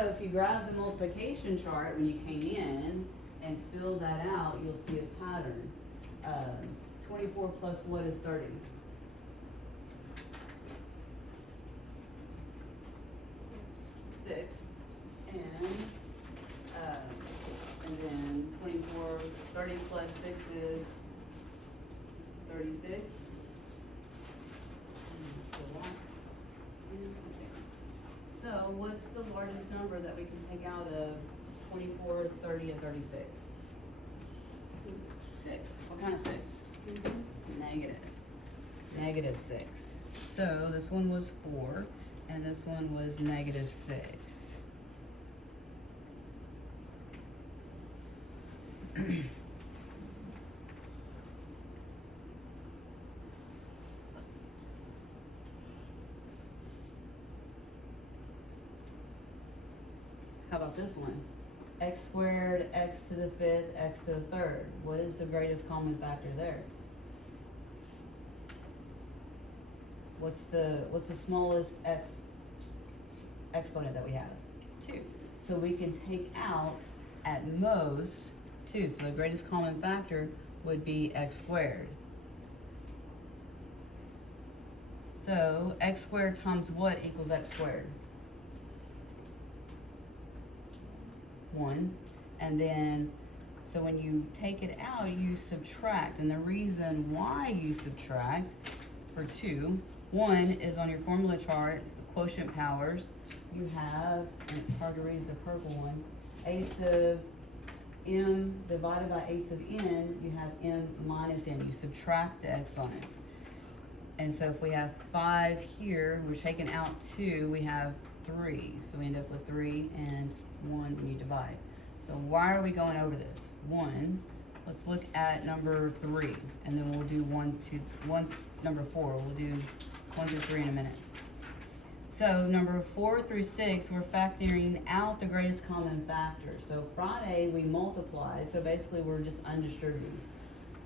So if you grab the multiplication chart when you came in and fill that out, you'll see a pattern. 24 plus what is 30? 6. And then 30 plus 6 is 36. So what's the largest number that we can take out of 24, 30, and 36? 6. What kind of 6? Negative. Negative 6. So this one was 4, and this one was negative 6. How about this one? X squared, x to the 5th, x to the 3rd. What is the greatest common factor there? What's the smallest exponent that we have? 2. So we can take out at most 2. So the greatest common factor would be x squared. So x squared times what equals x squared? 1. And then, so when you take it out, you subtract. And the reason why you subtract for 2, 1 is on your formula chart, the quotient powers. You have, and it's hard to read the purple one, 8ths of m divided by 8ths of n, you have m minus n. You subtract the exponents. And so if we have 5 here, we're taking out 2, we have 3. So we end up with 3 and 1 when you divide. So why are we going over this? 1, let's look at number 3, and then we'll do number 4. We'll do 1 through 3 in a minute. So number 4 through 6, we're factoring out the greatest common factor. So Friday we multiply, so basically we're just undistributing.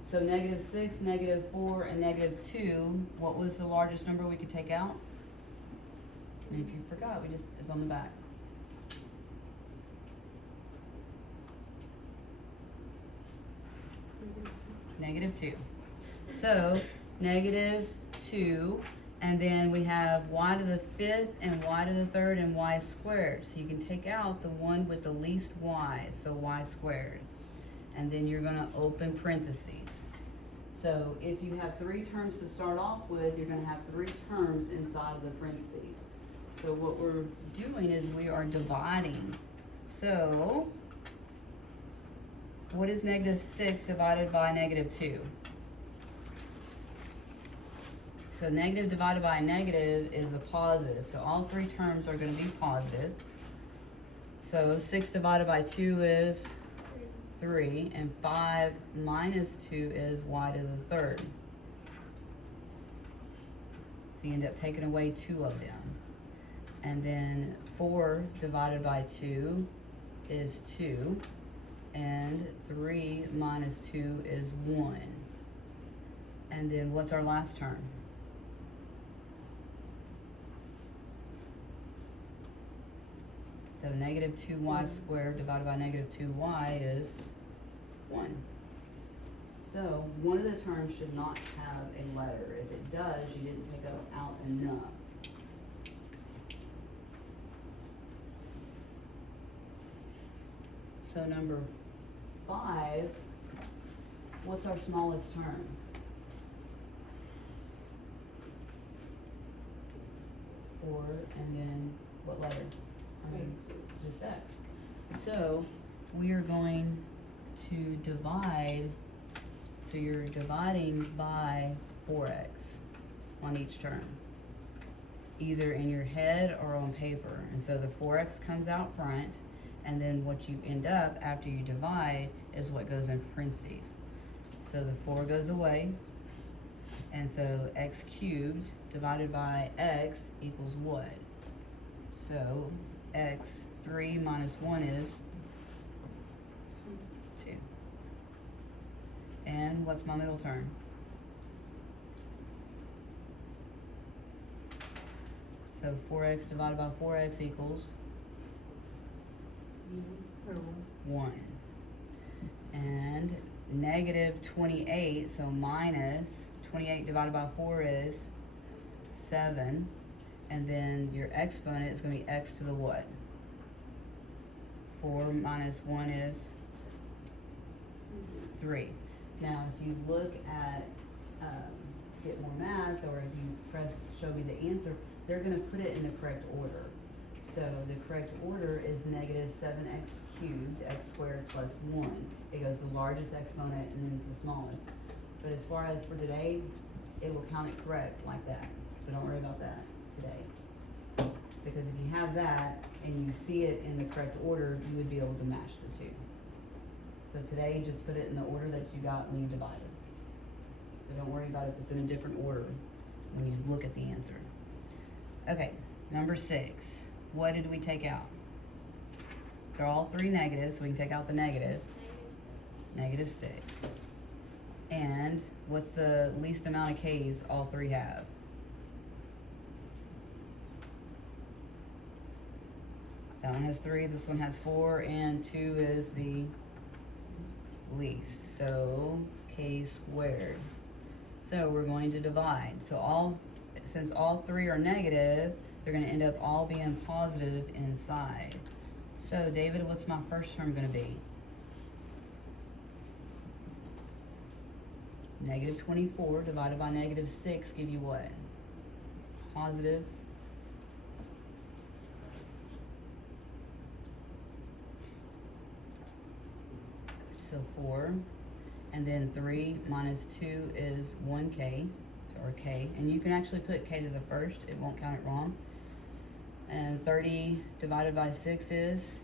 So negative 6, negative 4, and negative 2, what was the largest number we could take out? And if you forgot, it's on the back. Negative 2. So negative 2, and then we have y to the 5th and y to the 3rd and y squared. So you can take out the one with the least y, so y squared. And then you're going to open parentheses. So if you have 3 terms to start off with, you're going to have 3 terms inside of the parentheses. So what we're doing is we are dividing. So what is negative 6 divided by negative 2? So negative divided by negative is a positive. So all 3 terms are going to be positive. So 6 divided by 2 is 3, and 5 minus 2 is y to the 3rd. So you end up taking away 2 of them. And then 4 divided by 2 is 2, and 3 minus 2 is 1. And then what's our last term? So negative 2y squared divided by negative 2y is 1. So one of the terms should not have a letter. If it does, you didn't take it out enough. So number 5, what's our smallest term? 4, and then what letter? Just x. So we are going to divide, so you're dividing by 4x on each term, either in your head or on paper. And so the 4x comes out front, and then what you end up after you divide is what goes in parentheses. So the 4 goes away, and so x cubed divided by x equals what? So x, 3 minus 1 is 2. And what's my middle term? So 4x divided by 4x equals 1. And negative 28, so minus 28 divided by 4 is 7. And then your exponent is going to be x to the what? 4 minus 1 is 3. Now, if you look at Get More Math, or if you press Show Me the Answer, they're going to put it in the correct order. So the correct order is negative 7x cubed, x squared plus 1. It goes the largest exponent and then the smallest. But as far as for today, it will count it correct like that. So don't worry about that today. Because if you have that and you see it in the correct order, you would be able to match the two. So today, just put it in the order that you got when you divided. So don't worry about if it's in a different order when you look at the answer. Okay, number 6. What did we take out? They're all 3 negatives, so we can take out the negative. Negative 6. And what's the least amount of k's all 3 have? That one has 3, this one has 4, and 2 is the least. So k squared. So we're going to divide. So since all 3 are negative, they're going to end up all being positive inside. So David, what's my first term going to be? Negative 24 divided by negative 6 give you what? Positive. So 4. And then 3 minus 2 is 1k, or k. And you can actually put k to the first. It won't count it wrong. And 30 divided by 6 is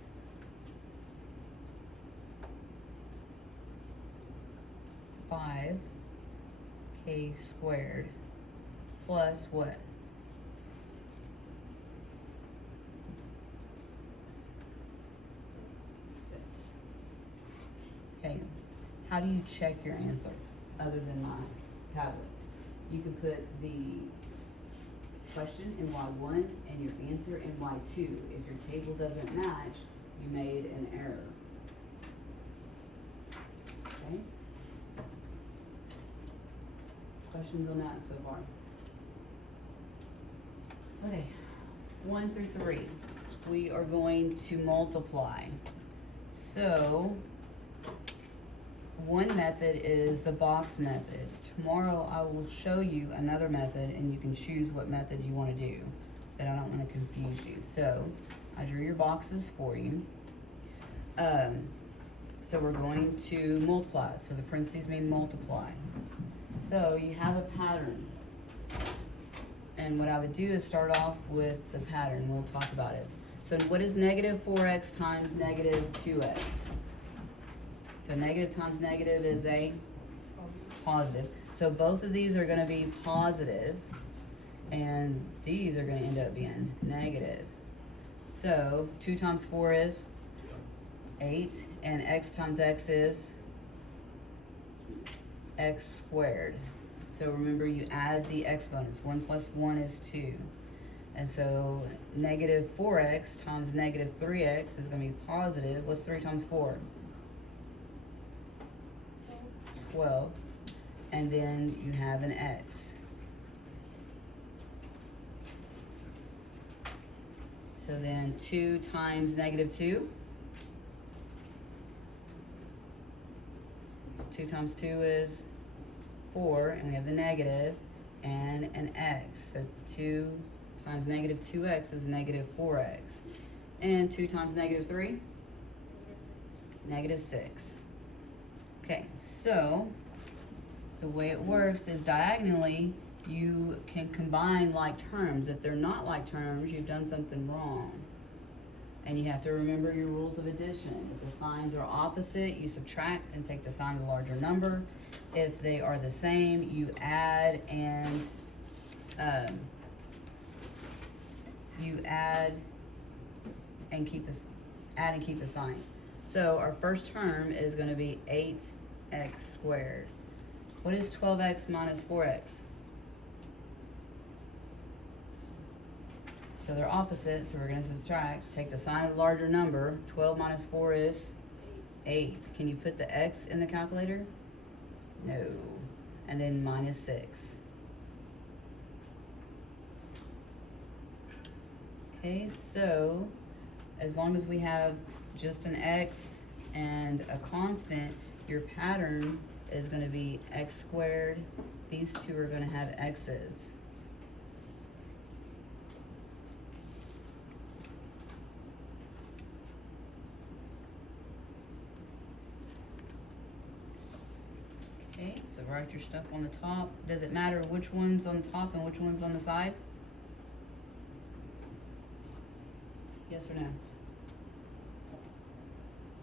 5k squared plus what? 6. Okay. How do you check your answer other than my tablet? You can put the question in Y1 and your answer in Y2. If your table doesn't match, you made an error. Okay? Questions on that so far? Okay, 1 through 3. We are going to multiply. So, one method is the box method. Tomorrow I will show you another method and you can choose what method you want to do, but I don't want to confuse you. So I drew your boxes for you. So we're going to multiply. So the parentheses mean multiply. So you have a pattern. And what I would do is start off with the pattern. We'll talk about it. So what is negative 4x times negative 2x? So negative times negative is a positive. So both of these are going to be positive, and these are going to end up being negative. So 2 times 4 is 8, and x times x is x squared. So remember, you add the exponents. 1 plus 1 is 2. And so negative 4x times negative 3x is going to be positive. What's 3 times 4? 12, and then you have an x. So then 2 times negative 2. 2 times 2 is 4, and we have the negative, and an x. So 2 times negative 2x is negative 4x. And 2 times negative 3? Negative 6. Okay, so the way it works is diagonally you can combine like terms. If they're not like terms, you've done something wrong. And you have to remember your rules of addition. If the signs are opposite, you subtract and take the sign of the larger number. If they are the same, you add and keep the sign. So our first term is going to be 8x squared. What is 12x minus 4x? So So they're opposite, so we're going to subtract. Take the sign of the larger number. 12 minus 4 is 8. Can you put the x in the calculator? No. And then minus 6. Okay, so as long as we have just an x and a constant, your pattern is going to be x squared. These two are going to have x's. Okay, so write your stuff on the top. Does it matter which one's on top and which one's on the side? Yes or no?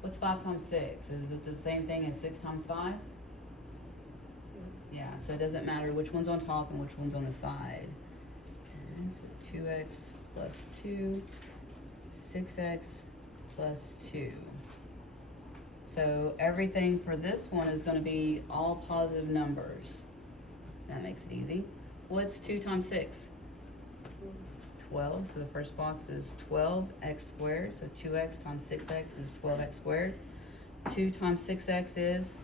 What's 5 times 6? Is it the same thing as 6 times 5? Yeah, so it doesn't matter which one's on top and which one's on the side. And so 2x plus 2, 6x plus 2. So everything for this one is going to be all positive numbers. That makes it easy. What's 2 times 6? 12. So the first box is 12x squared. So 2x times 6x is 12x squared. 2 times 6x is,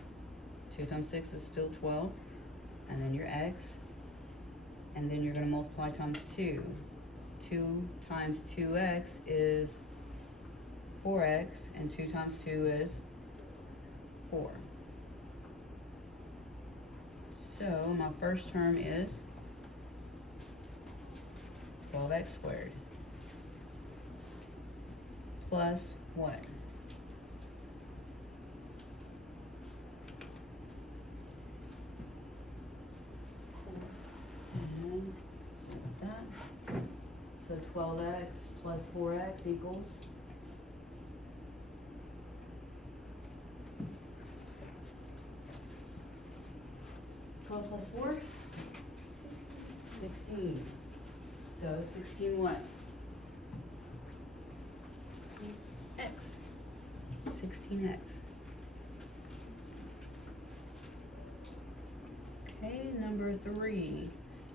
2 times 6 is still 12. And then your x. And then you're going to multiply times 2. 2 times 2x is 4x. And 2 times 2 is 4. So my first term is 12x squared plus what? And sorry about that. So 12x plus 4x equals 12 plus 4? 16. So 16 what? X. 16x. Okay, number 3.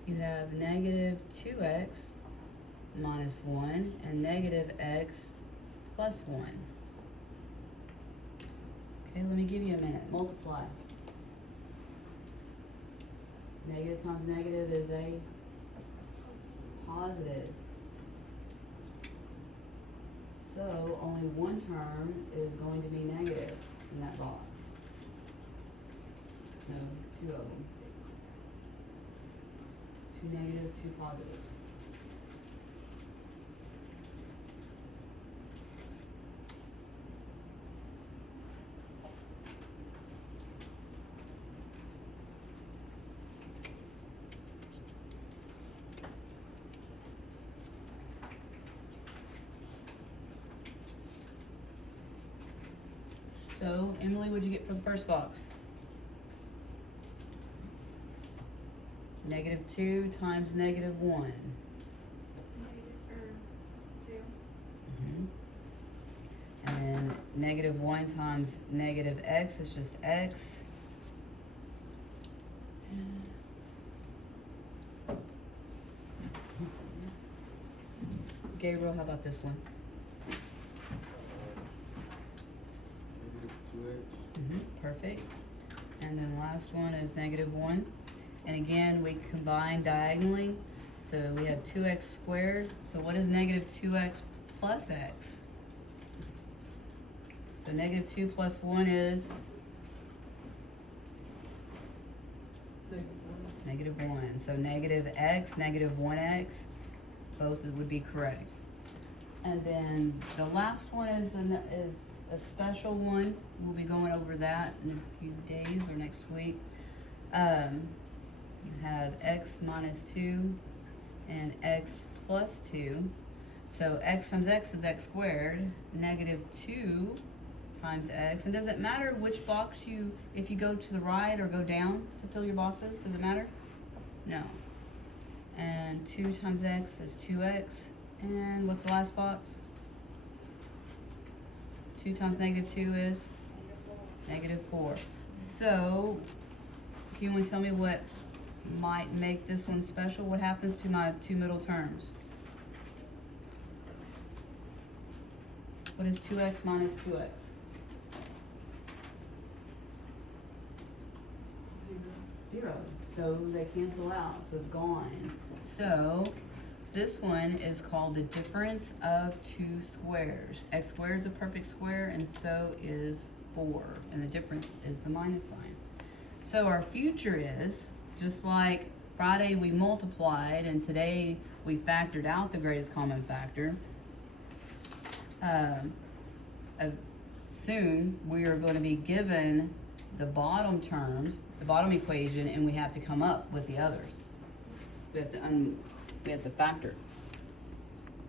You have negative 2x minus 1 and negative x plus 1. Okay, let me give you a minute. Multiply. Negative times negative is a positive. So only one term is going to be negative in that box. No, 2 of them. 2 negatives, 2 positives. So, Emily, what'd you get for the first box? Negative 2 times negative 1. Negative, 2. And then negative 1 times negative x is just x. Gabriel, how about this one? Perfect. And then last one is negative 1. And again, we combine diagonally. So we have 2x squared. So what is negative 2x plus x? So negative 2 plus 1 is? Negative 1. So negative x, negative 1x, both would be correct. And then the last one is a special one. We'll be going over that in a few days or next week. You have x minus 2 and x plus 2. So x times x is x squared. Negative 2 times x. And does it matter which box if you go to the right or go down to fill your boxes? Does it matter? No. And 2 times x is 2x. And what's the last box? 2 times negative 2 is? Negative 4. So, do you want to tell me what might make this one special? What happens to my 2 middle terms? What is 2x minus 2x? 0. So they cancel out, so it's gone. So this one is called the difference of two squares. X squared is a perfect square, and so is 4. And the difference is the minus sign. So our future is, just like Friday we multiplied, and today we factored out the greatest common factor, soon we are going to be given the bottom terms, the bottom equation, and we have to come up with the others. We have to factor.